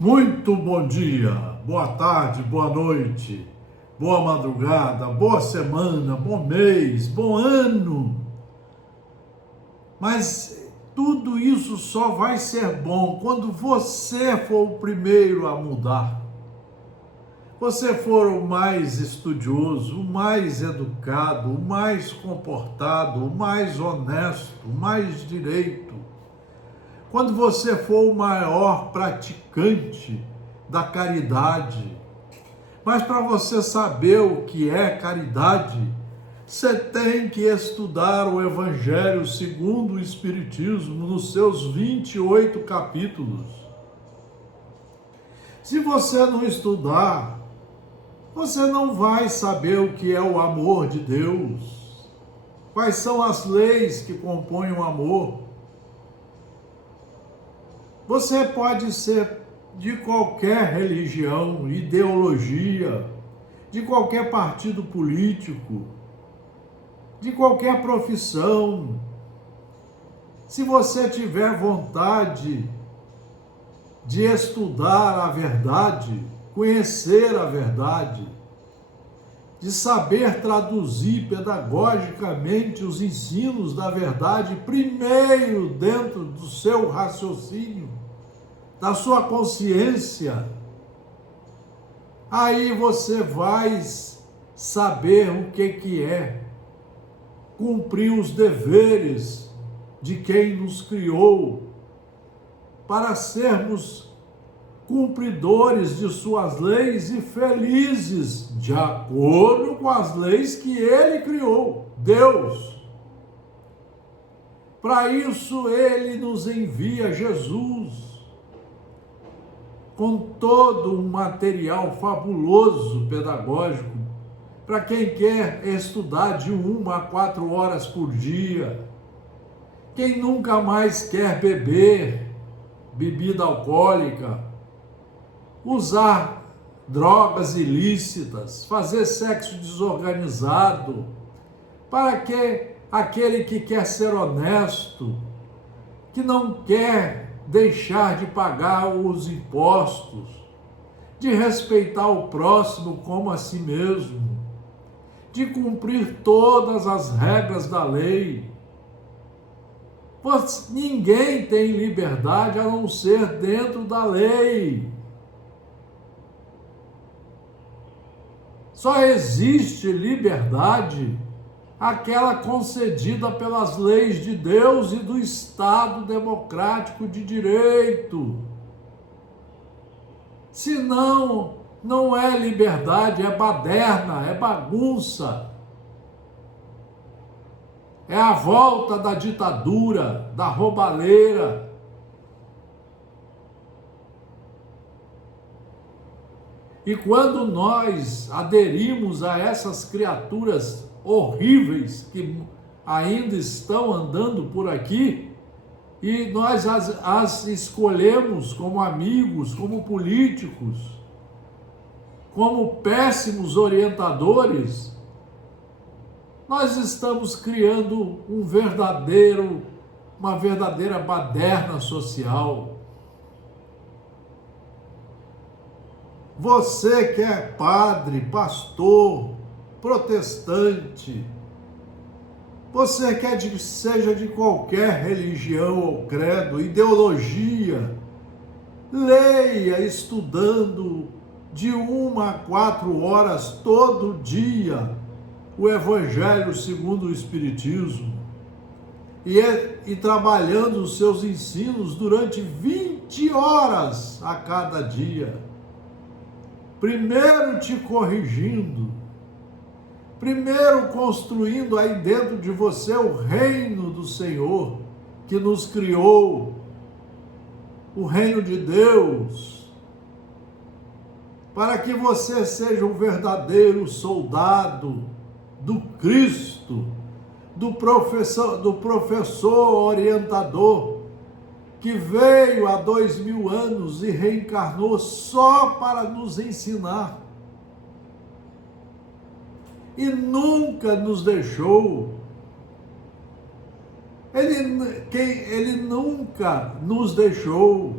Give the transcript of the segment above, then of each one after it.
Muito bom dia, boa tarde, boa noite, boa madrugada, boa semana, bom mês, bom ano. Mas tudo isso só vai ser bom quando você for o primeiro a mudar. Você for o mais estudioso, o mais educado, o mais comportado, o mais honesto, o mais direito. Quando você for o maior praticante da caridade. Mas para você saber o que é caridade, você tem que estudar o Evangelho segundo o Espiritismo nos seus 28 capítulos. Se você não estudar, você não vai saber o que é o amor de Deus. Quais são as leis que compõem o amor? Você pode ser de qualquer religião, ideologia, de qualquer partido político, de qualquer profissão. Se você tiver vontade de estudar a verdade, conhecer a verdade, de saber traduzir pedagogicamente os ensinos da verdade, primeiro dentro do seu raciocínio, da sua consciência, aí você vai saber o que é cumprir os deveres de quem nos criou para sermos cumpridores de suas leis e felizes de acordo com as leis que Ele criou, Deus. Para isso Ele nos envia Jesus, com todo um material fabuloso pedagógico, para quem quer estudar de 1 a 4 horas por dia, quem nunca mais quer beber bebida alcoólica, usar drogas ilícitas, fazer sexo desorganizado, para que aquele que quer ser honesto, que não quer deixar de pagar os impostos, de respeitar o próximo como a si mesmo, de cumprir todas as regras da lei. Pois ninguém tem liberdade a não ser dentro da lei. Só existe liberdade aquela concedida pelas leis de Deus e do Estado democrático de direito. Senão, não é liberdade, é baderna, é bagunça. É a volta da ditadura, da roubalheira. E quando nós aderimos a essas criaturas horríveis que ainda estão andando por aqui, e nós as escolhemos como amigos, como políticos, como péssimos orientadores, nós estamos criando uma verdadeira baderna social. Você que é padre, pastor, protestante, você quer que seja de qualquer religião ou credo, ideologia, leia estudando de 1 a 4 horas todo dia o Evangelho segundo o Espiritismo e trabalhando os seus ensinos durante 20 horas a cada dia. Primeiro te corrigindo, primeiro construindo aí dentro de você o reino do Senhor, que nos criou, o reino de Deus, para que você seja um verdadeiro soldado do Cristo, do professor orientador, que veio há 2000 anos e reencarnou só para nos ensinar. E nunca nos deixou. Ele nunca nos deixou.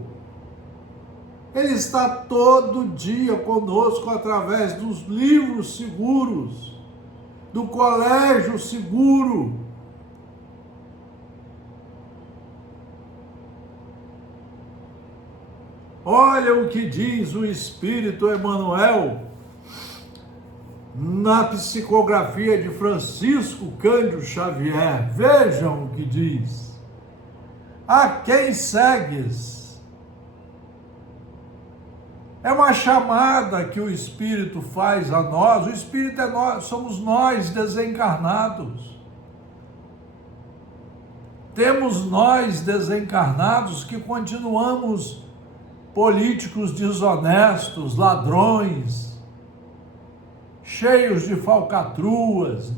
Ele está todo dia conosco através dos livros seguros, do colégio seguro. Olha o que diz o Espírito Emmanuel na psicografia de Francisco Cândido Xavier. Vejam o que diz. A quem segues? É uma chamada que o Espírito faz a nós. O Espírito é nós, somos nós desencarnados. Temos nós desencarnados que continuamos políticos desonestos, ladrões, cheios de falcatruas,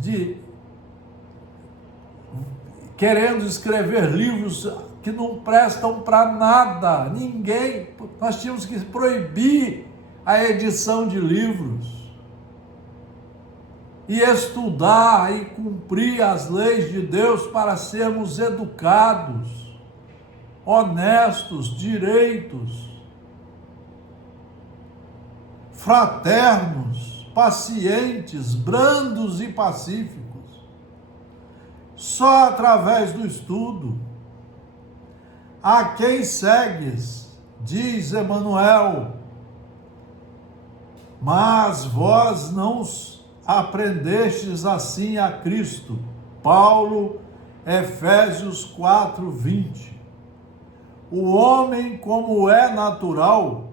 querendo escrever livros que não prestam para nada, ninguém. Nós tínhamos que proibir a edição de livros e estudar e cumprir as leis de Deus para sermos educados, honestos, direitos, fraternos, pacientes, brandos e pacíficos. Só através do estudo. A quem segues, diz Emmanuel, mas vós não aprendestes assim a Cristo. Paulo, Efésios 4:20. O homem, como é natural,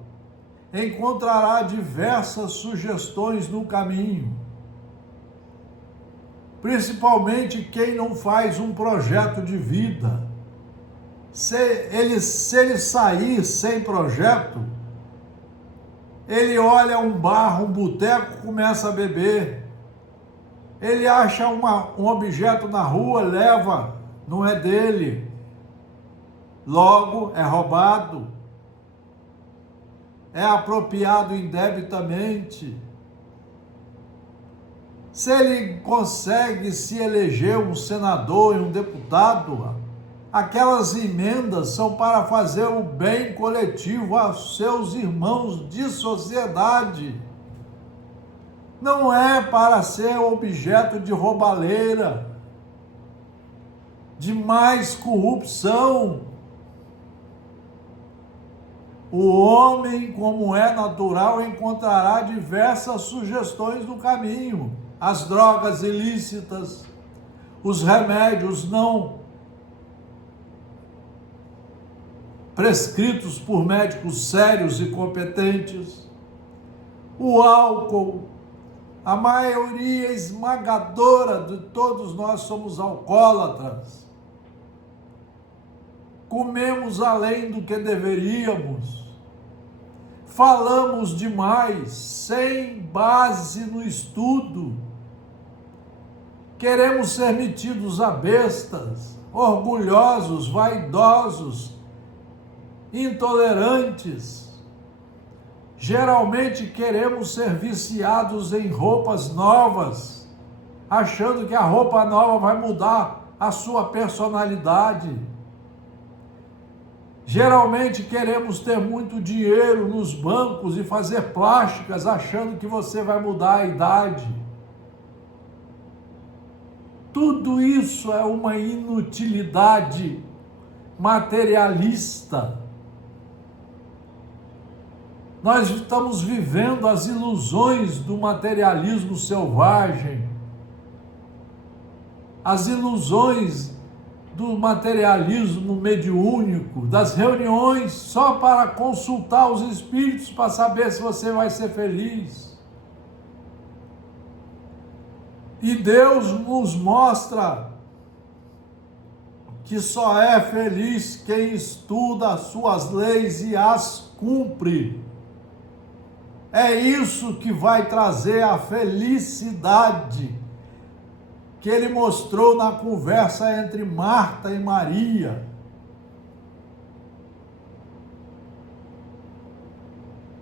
encontrará diversas sugestões no caminho, principalmente quem não faz um projeto de vida. Se ele sair sem projeto, ele olha um bar, um boteco, começa a beber. Ele acha um objeto na rua, leva, não é dele. Logo, é roubado. É apropriado indebitamente. Se ele consegue se eleger um senador e um deputado, aquelas emendas são para fazer o bem coletivo aos seus irmãos de sociedade. Não é para ser objeto de roubalheira, de mais corrupção. O homem, como é natural, encontrará diversas sugestões no caminho. As drogas ilícitas, os remédios não prescritos por médicos sérios e competentes, o álcool. A maioria esmagadora de todos nós somos alcoólatras. Comemos além do que deveríamos. Falamos demais, sem base no estudo. Queremos ser metidos a bestas, orgulhosos, vaidosos, intolerantes. Geralmente queremos ser viciados em roupas novas, achando que a roupa nova vai mudar a sua personalidade. Geralmente queremos ter muito dinheiro nos bancos e fazer plásticas, achando que você vai mudar a idade. Tudo isso é uma inutilidade materialista. Nós estamos vivendo as ilusões do materialismo selvagem, as ilusões do materialismo mediúnico, das reuniões só para consultar os espíritos para saber se você vai ser feliz. E Deus nos mostra que só é feliz quem estuda as suas leis e as cumpre. É isso que vai trazer a felicidade que ele mostrou na conversa entre Marta e Maria.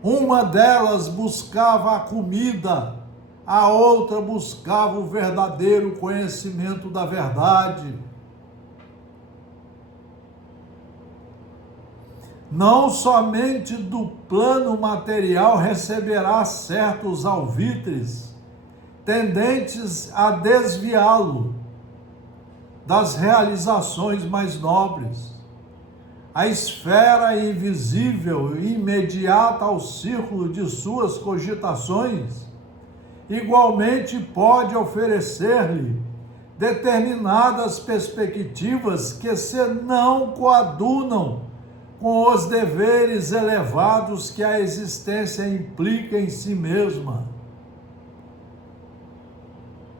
Uma delas buscava a comida, a outra buscava o verdadeiro conhecimento da verdade. não somente do plano material receberá certos alvitres, tendentes a desviá-lo das realizações mais nobres. A esfera invisível e imediata ao círculo de suas cogitações, igualmente pode oferecer-lhe determinadas perspectivas que se não coadunam com os deveres elevados que a existência implica em si mesma.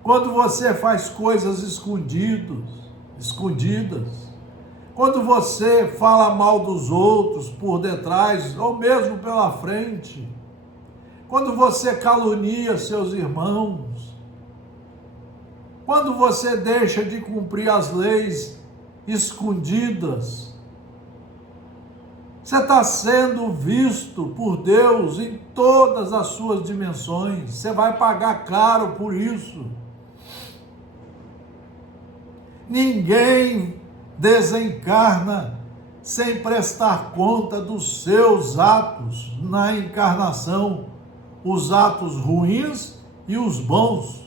Quando você faz coisas escondidas, quando você fala mal dos outros por detrás ou mesmo pela frente, quando você calunia seus irmãos, quando você deixa de cumprir as leis escondidas, você está sendo visto por Deus em todas as suas dimensões. Você vai pagar caro por isso. Ninguém desencarna sem prestar conta dos seus atos na encarnação, os atos ruins e os bons.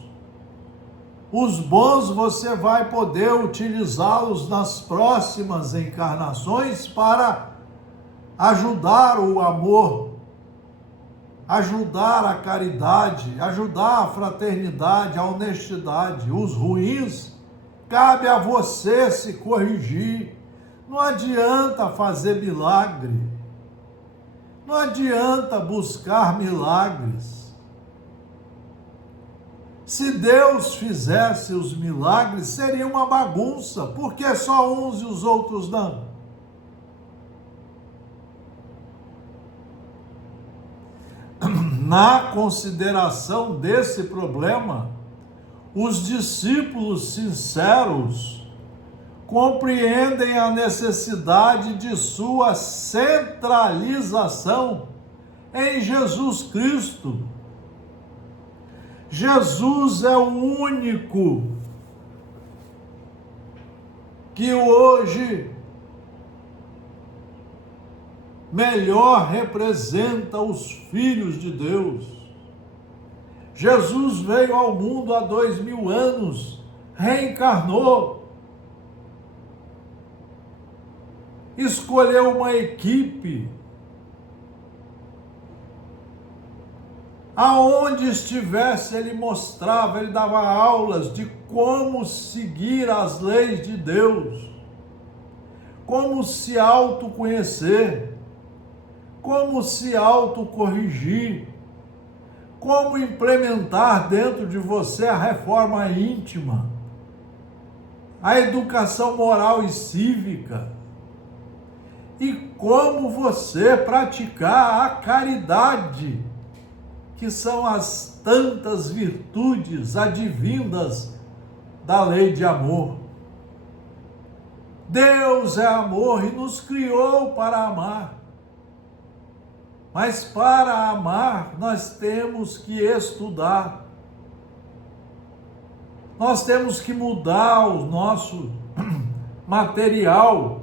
Os bons você vai poder utilizá-los nas próximas encarnações para ajudar o amor, ajudar a caridade, ajudar a fraternidade, a honestidade. Os ruins, cabe a você se corrigir. Não adianta fazer milagre. Não adianta buscar milagres. Se Deus fizesse os milagres, seria uma bagunça. Por que só uns e os outros não? Na consideração desse problema, os discípulos sinceros compreendem a necessidade de sua centralização em Jesus Cristo. Jesus é o único que hoje melhor representa os filhos de Deus. Jesus veio ao mundo há 2000 anos, reencarnou, escolheu uma equipe, aonde estivesse ele mostrava, ele dava aulas de como seguir as leis de Deus, como se autoconhecer, como se autocorrigir, como implementar dentro de você a reforma íntima, a educação moral e cívica, e como você praticar a caridade, que são as tantas virtudes advindas da lei de amor. Deus é amor e nos criou para amar. Mas para amar, nós temos que estudar. Nós temos que mudar o nosso material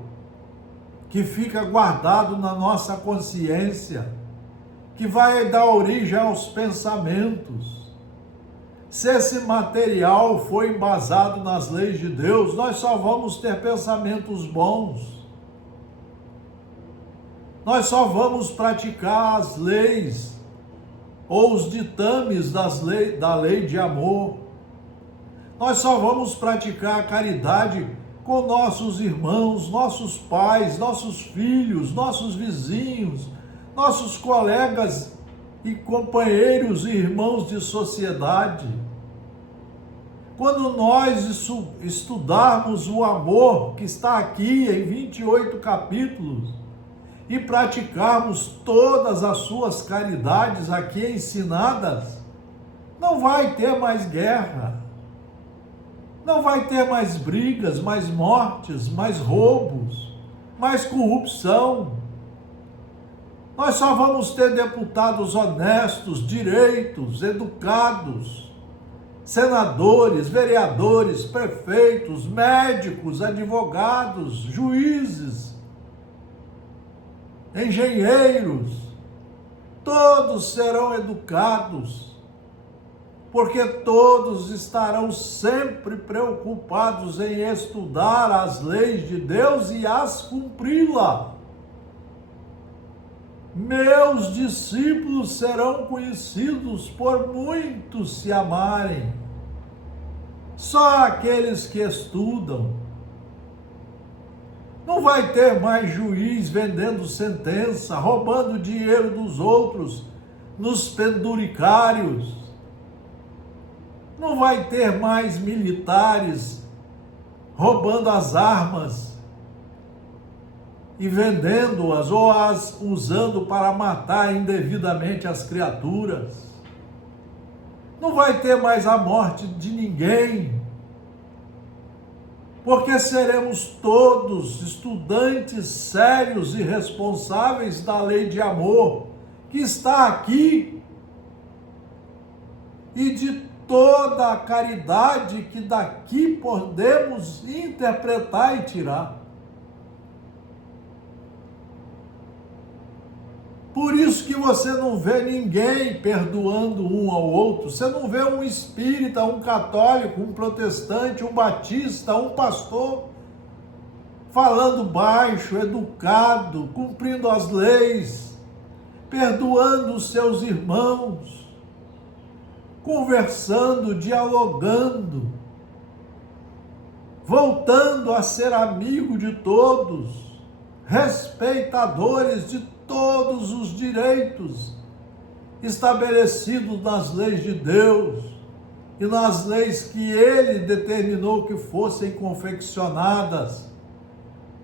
que fica guardado na nossa consciência, que vai dar origem aos pensamentos. Se esse material for embasado nas leis de Deus, nós só vamos ter pensamentos bons. Nós só vamos praticar as leis ou os ditames da lei de amor. Nós só vamos praticar a caridade com nossos irmãos, nossos pais, nossos filhos, nossos vizinhos, nossos colegas e companheiros e irmãos de sociedade. Quando nós estudarmos o amor que está aqui em 28 capítulos, e praticarmos todas as suas caridades aqui ensinadas, não vai ter mais guerra, não vai ter mais brigas, mais mortes, mais roubos, mais corrupção. Nós só vamos ter deputados honestos, direitos, educados, senadores, vereadores, prefeitos, médicos, advogados, juízes. engenheiros, todos serão educados, porque todos estarão sempre preocupados em estudar as leis de Deus e as cumpri-la. Meus discípulos serão conhecidos por muitos se amarem. Só aqueles que estudam. Não vai ter mais juiz vendendo sentença, roubando dinheiro dos outros nos penduricários. Não vai ter mais militares roubando as armas e vendendo-as ou as usando para matar indevidamente as criaturas. Não vai ter mais a morte de ninguém, porque seremos todos estudantes sérios e responsáveis da lei de amor que está aqui e de toda a caridade que daqui podemos interpretar e tirar. Por isso que você não vê ninguém perdoando um ao outro. Você não vê um espírita, um católico, um protestante, um batista, um pastor falando baixo, educado, cumprindo as leis, perdoando os seus irmãos, conversando, dialogando, voltando a ser amigo de todos, respeitadores de todos os direitos estabelecidos nas leis de Deus e nas leis que Ele determinou que fossem confeccionadas,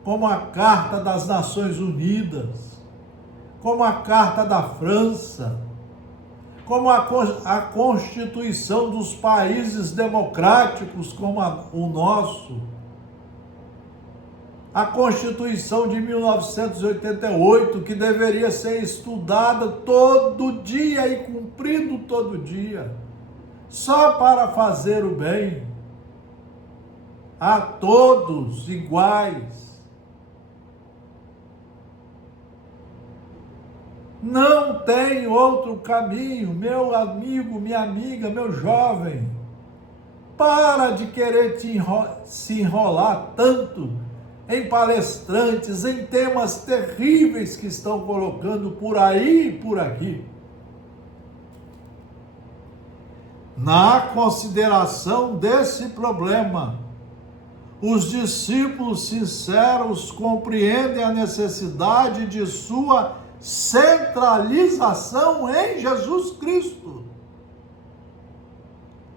como a Carta das Nações Unidas, como a Carta da França, como a Constituição dos países democráticos como o nosso, a Constituição de 1988, que deveria ser estudada todo dia e cumprido todo dia, só para fazer o bem, a todos iguais. Não tem outro caminho, meu amigo, minha amiga, meu jovem. Para de querer se enrolar tanto em palestrantes, em temas terríveis que estão colocando por aí e por aqui. Na consideração desse problema, os discípulos sinceros compreendem a necessidade de sua centralização em Jesus Cristo.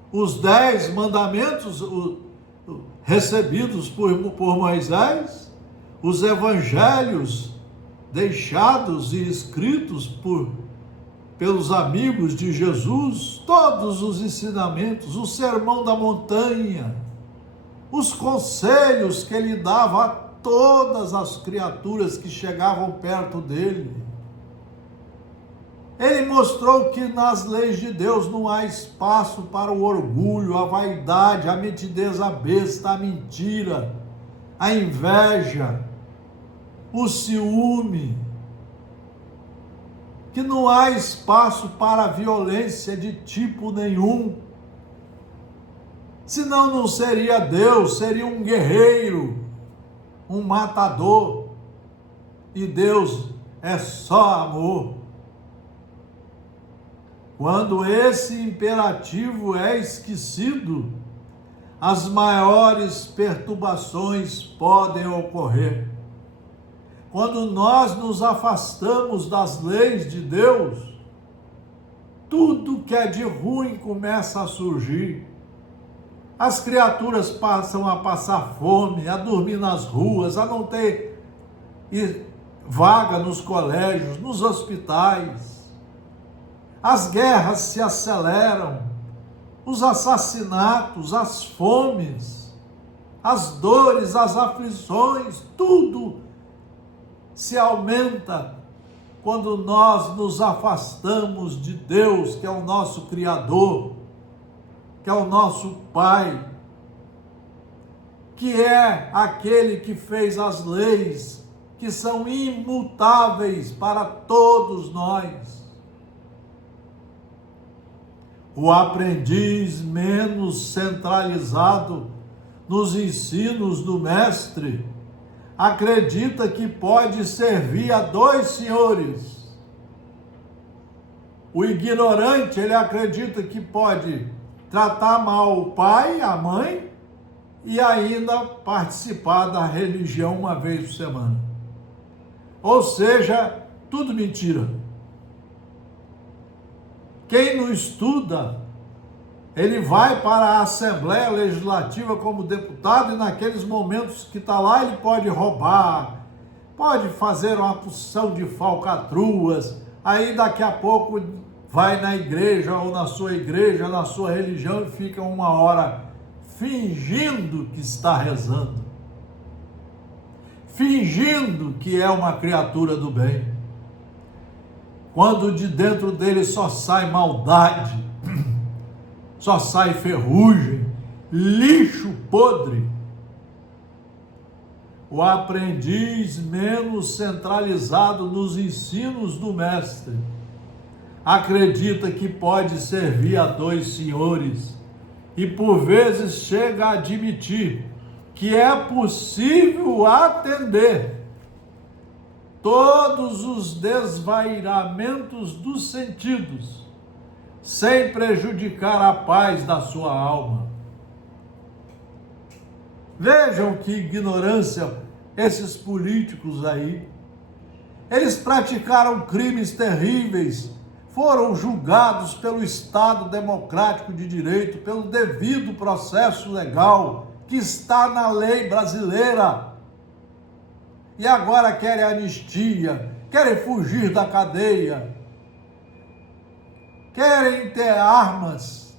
Os 10 mandamentos recebidos por Moisés, os evangelhos deixados e escritos pelos amigos de Jesus, todos os ensinamentos, o sermão da montanha, os conselhos que ele dava a todas as criaturas que chegavam perto dele. Ele mostrou que nas leis de Deus não há espaço para o orgulho, a vaidade, a metidez, a besta, a mentira, a inveja, o ciúme, que não há espaço para a violência de tipo nenhum. Senão não seria Deus, seria um guerreiro, um matador, e Deus é só amor. Quando esse imperativo é esquecido, as maiores perturbações podem ocorrer. Quando nós nos afastamos das leis de Deus, tudo que é de ruim começa a surgir. As criaturas passam a passar fome, a dormir nas ruas, a não ter vaga nos colégios, nos hospitais. As guerras se aceleram, os assassinatos, as fomes, as dores, as aflições, tudo se aumenta quando nós nos afastamos de Deus, que é o nosso Criador, que é o nosso Pai, que é aquele que fez as leis que são imutáveis para todos nós. O aprendiz menos centralizado nos ensinos do mestre acredita que pode servir a dois senhores. O ignorante, ele acredita que pode tratar mal o pai, a mãe e ainda participar da religião uma vez por semana. Ou seja, tudo mentira. Quem não estuda, ele vai para a Assembleia Legislativa como deputado e naqueles momentos que está lá ele pode roubar, pode fazer uma porção de falcatruas, aí daqui a pouco vai na igreja ou na sua religião e fica uma hora fingindo que está rezando, fingindo que é uma criatura do bem, quando de dentro dele só sai maldade, só sai ferrugem, lixo podre. O aprendiz menos centralizado nos ensinos do mestre acredita que pode servir a dois senhores e por vezes chega a admitir que é possível atender todos os desvairamentos dos sentidos sem prejudicar a paz da sua alma. Vejam que ignorância esses políticos aí. Eles praticaram crimes terríveis, foram julgados pelo Estado democrático de direito, pelo devido processo legal que está na lei brasileira. E agora querem anistia, querem fugir da cadeia, querem ter armas.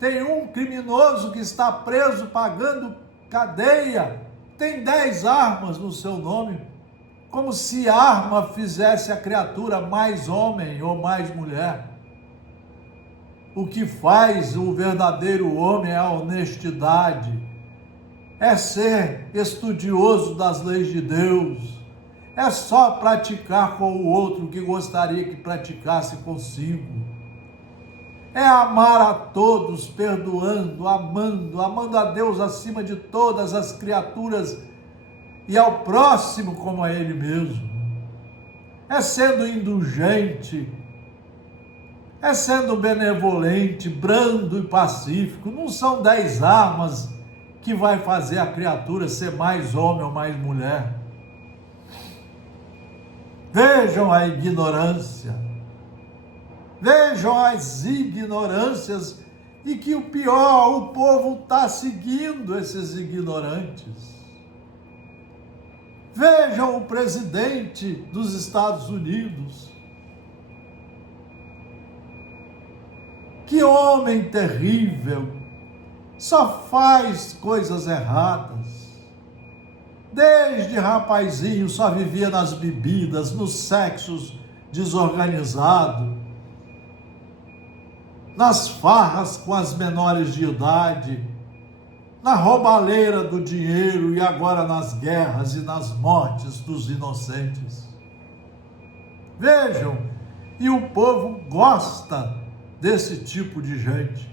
Tem um criminoso que está preso pagando cadeia, tem 10 armas no seu nome, como se arma fizesse a criatura mais homem ou mais mulher. O que faz o verdadeiro homem é a honestidade, é ser estudioso das leis de Deus, é só praticar com o outro o que gostaria que praticasse consigo. É amar a todos, perdoando, amando a Deus acima de todas as criaturas e ao próximo como a Ele mesmo. É sendo indulgente, é sendo benevolente, brando e pacífico. Não são 10 armas que vai fazer a criatura ser mais homem ou mais mulher. Vejam a ignorância. Vejam as ignorâncias e que o pior, o povo está seguindo esses ignorantes. Vejam o presidente dos Estados Unidos. Que homem terrível, só faz coisas erradas. Desde rapazinho só vivia nas bebidas, nos sexos desorganizados, nas farras com as menores de idade, na roubalheira do dinheiro e agora nas guerras e nas mortes dos inocentes. Vejam, e o povo gosta desse tipo de gente.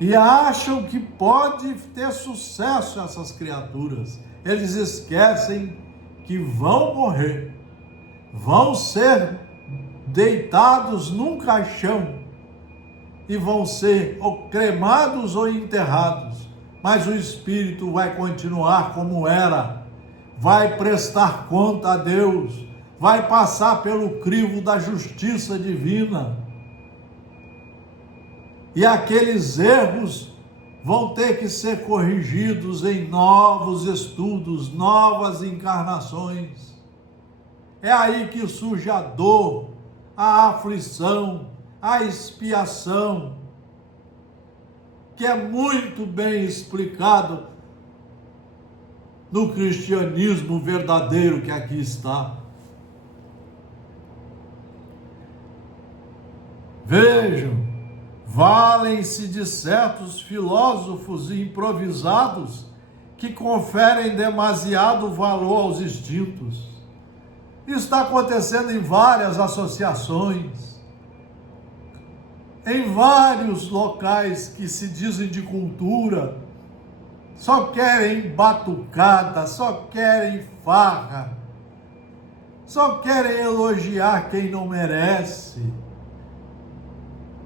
E acham que pode ter sucesso essas criaturas. Eles esquecem que vão morrer, vão ser deitados num caixão e vão ser ou cremados ou enterrados, mas o espírito vai continuar como era, vai prestar conta a Deus, vai passar pelo crivo da justiça divina. E aqueles erros vão ter que ser corrigidos em novos estudos, novas encarnações. É aí que surge a dor, a aflição, a expiação, que é muito bem explicado no cristianismo verdadeiro que aqui está. Vejam, valem-se de certos filósofos improvisados que conferem demasiado valor aos instintos. Isso está acontecendo em várias associações, em vários locais que se dizem de cultura, só querem batucada, só querem farra, só querem elogiar quem não merece.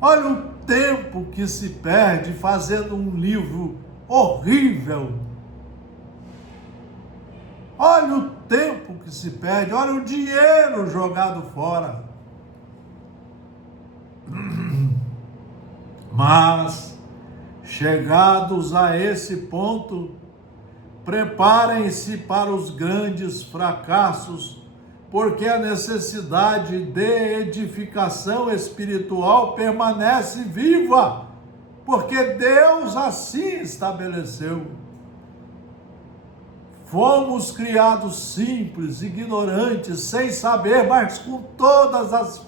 Olha o tempo que se perde fazendo um livro horrível. Olha o tempo que se perde, olha o dinheiro jogado fora. Mas, chegados a esse ponto, preparem-se para os grandes fracassos, porque a necessidade de edificação espiritual permanece viva, porque Deus assim estabeleceu. Fomos criados simples, ignorantes, sem saber, mas com todas as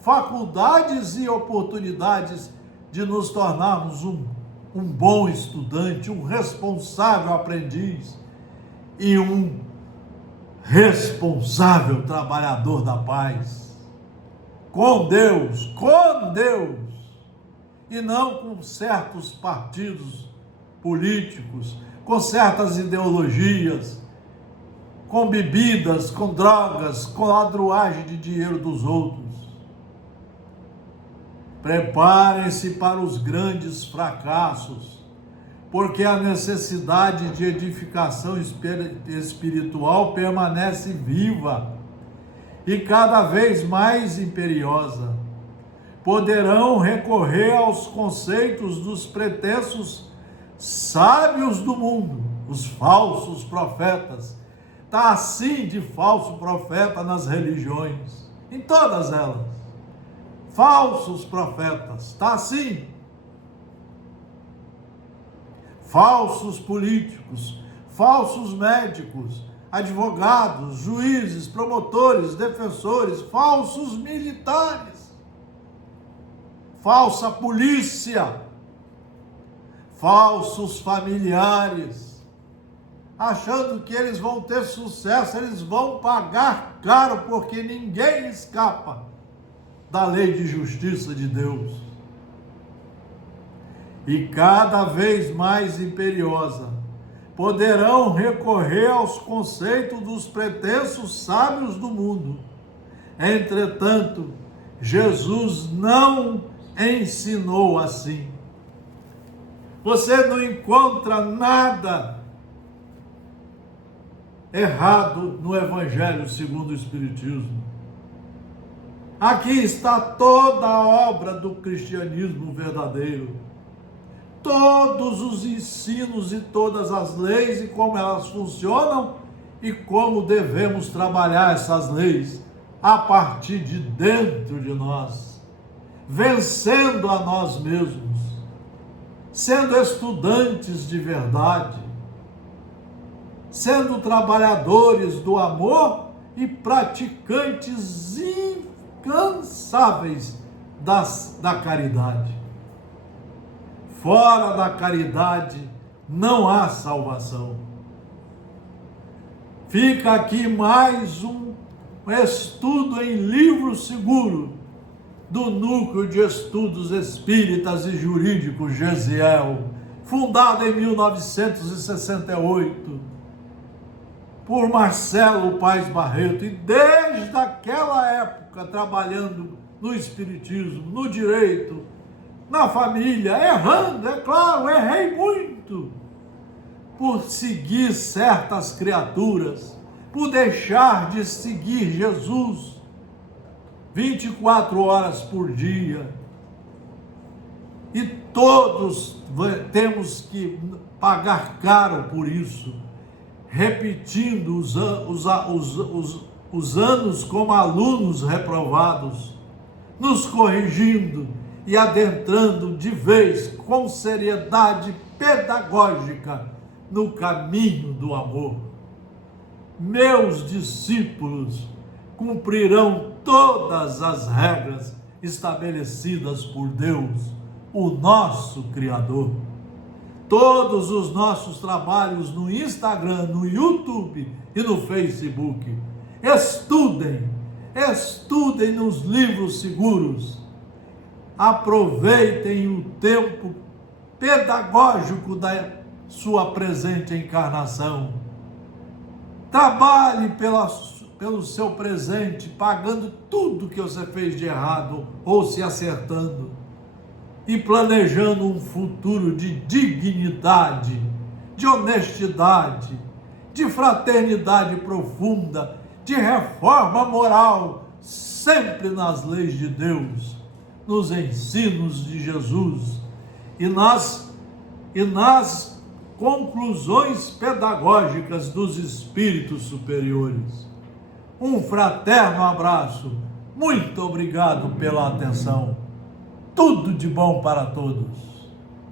faculdades e oportunidades de nos tornarmos um bom estudante, um responsável aprendiz e um responsável trabalhador da paz. Com Deus, e não com certos partidos políticos, com certas ideologias, com bebidas, com drogas, com ladruagem de dinheiro dos outros. Preparem-se para os grandes fracassos, porque a necessidade de edificação espiritual permanece viva e cada vez mais imperiosa. Poderão recorrer aos conceitos dos pretensos sábios do mundo, os falsos profetas. Está assim de falso profeta nas religiões, em todas elas. Falsos profetas, está assim. Falsos políticos, falsos médicos, advogados, juízes, promotores, defensores, falsos militares, falsa polícia, falsos familiares, achando que eles vão ter sucesso, eles vão pagar caro, porque ninguém escapa da lei de justiça de Deus. E cada vez mais imperiosa, poderão recorrer aos conceitos dos pretensos sábios do mundo. Entretanto, Jesus não ensinou assim. Você não encontra nada errado no Evangelho segundo o Espiritismo. Aqui está toda a obra do cristianismo verdadeiro. Todos os ensinos e todas as leis e como elas funcionam e como devemos trabalhar essas leis a partir de dentro de nós, vencendo a nós mesmos, sendo estudantes de verdade, sendo trabalhadores do amor e praticantes incansáveis da caridade. Fora da caridade não há salvação. Fica aqui mais um estudo em livro seguro do Núcleo de Estudos Espíritas e Jurídicos Gesiel, fundado em 1968 por Marcelo Paes Barreto, e desde aquela época trabalhando no espiritismo, no direito, na família, errando, é claro, errei muito, por seguir certas criaturas, por deixar de seguir Jesus 24 horas por dia. E todos temos que pagar caro por isso, repetindo os anos como alunos reprovados, nos corrigindo e adentrando de vez com seriedade pedagógica no caminho do amor. Meus discípulos cumprirão todas as regras estabelecidas por Deus, o nosso Criador. Todos os nossos trabalhos no Instagram, no YouTube e no Facebook. Estudem nos livros seguros. Aproveitem o tempo pedagógico da sua presente encarnação. Trabalhe pelo seu presente, pagando tudo que você fez de errado ou se acertando e planejando um futuro de dignidade, de honestidade, de fraternidade profunda, de reforma moral, sempre nas leis de Deus, nos ensinos de Jesus e nas conclusões pedagógicas dos espíritos superiores. Um fraterno abraço. Muito obrigado pela atenção. Tudo de bom para todos.